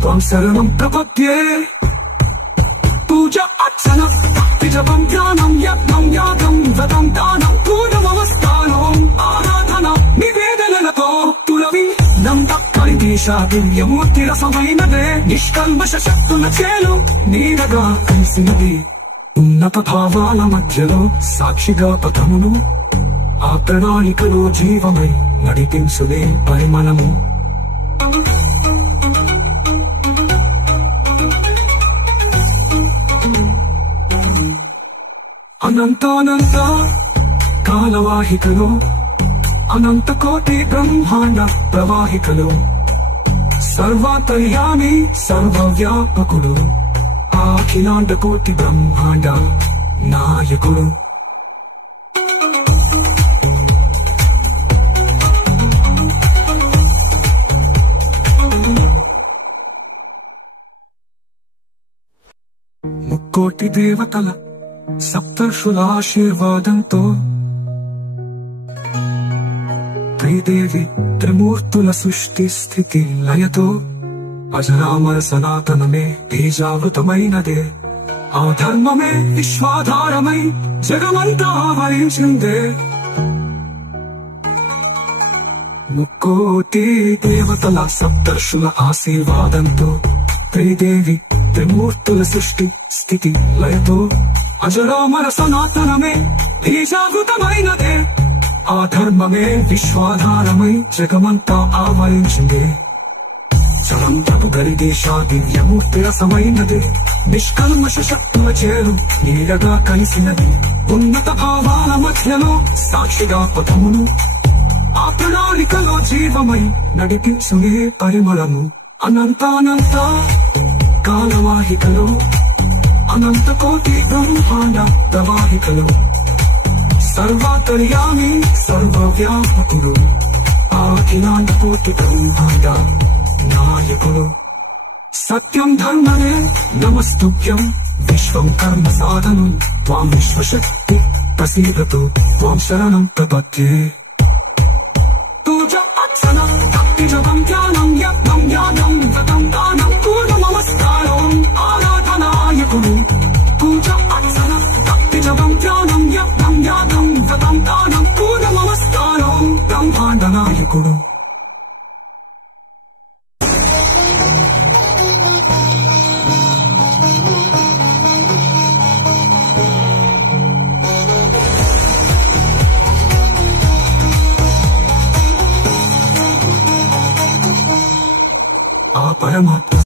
त्वां शरणं प्रपद्ये पूजा अर्चना भक्ति जपं ध्यानं यज्ञं यागं व्रतं दानं पूर्णमवस्थानम् आराधना निवेदनलतो तुलवी నందక్కడి దీశా దివ్యమూర్తి రసమైనదే నిష్కల్మష శక్తుల చేలు నీడగా కలిసినది ఉన్నత భావాల మధ్యలో సాక్షిగా పథమును ఆ ప్రణాళికలో జీవమై నడిపించులే పరిమళము అనంతానంత కాలవాహికలో అనంత కోటి బ్రహ్మాండ ప్రవాహికలు సర్వాంతర్యామి సర్వవ్యాపకుడు అఖిలాండ కోటి బ్రహ్మాండ నాయకుడు ముక్కోటి దేవతల సప్తర్షుల ఆశీర్వాదంతో త్రిదేవి త్రిమూర్తుల సృష్టి స్థితి లయతో అజరామర సనాతనమే తేజావృతమైనదే ఆ ధర్మమే విశ్వాధారమై జగమంతా ఆవరించిందే ముక్కోటి దేవతల సప్తర్షుల ఆశీర్వాదంతో త్రిదేవి త్రిమూర్తుల సృష్టి స్థితి లయతో అజరామర సనాతనమే తేజావృతమైనదే ఆ ధర్మమే విశ్వాధారమై జగమంతా ఆవరించిందే చలం ప్రభు గరిదేశా దివ్యమూర్తి రసమైనదే నిష్కల్మష శక్తుల చేరు నీడగా కలిసినది ఉన్నత భావాల మధ్యలో సాక్షిగా పథమును ఆ ప్రణాళికలో జీవమై నడిపించునే పరిమళము అనంతానంత కాలవాహికలో అనంత కోటి బ్రహ్మాండ ప్రవాహికలు సర్వాంతర్యామి సర్వవ్యాపకుడు అఖిలాండ కోటి బ్రహ్మాండ నాయకుడు సత్యం ధర్మమే నమస్తుభ్యం విశ్వం కర్మ సాధనం త్వాం విశ్వశక్తి ప్రసీదతు త్వాం శరణం ప్రపద్యే పూజ అర్చన భక్తి జపం ధ్యానం యజ్ఞం యాగం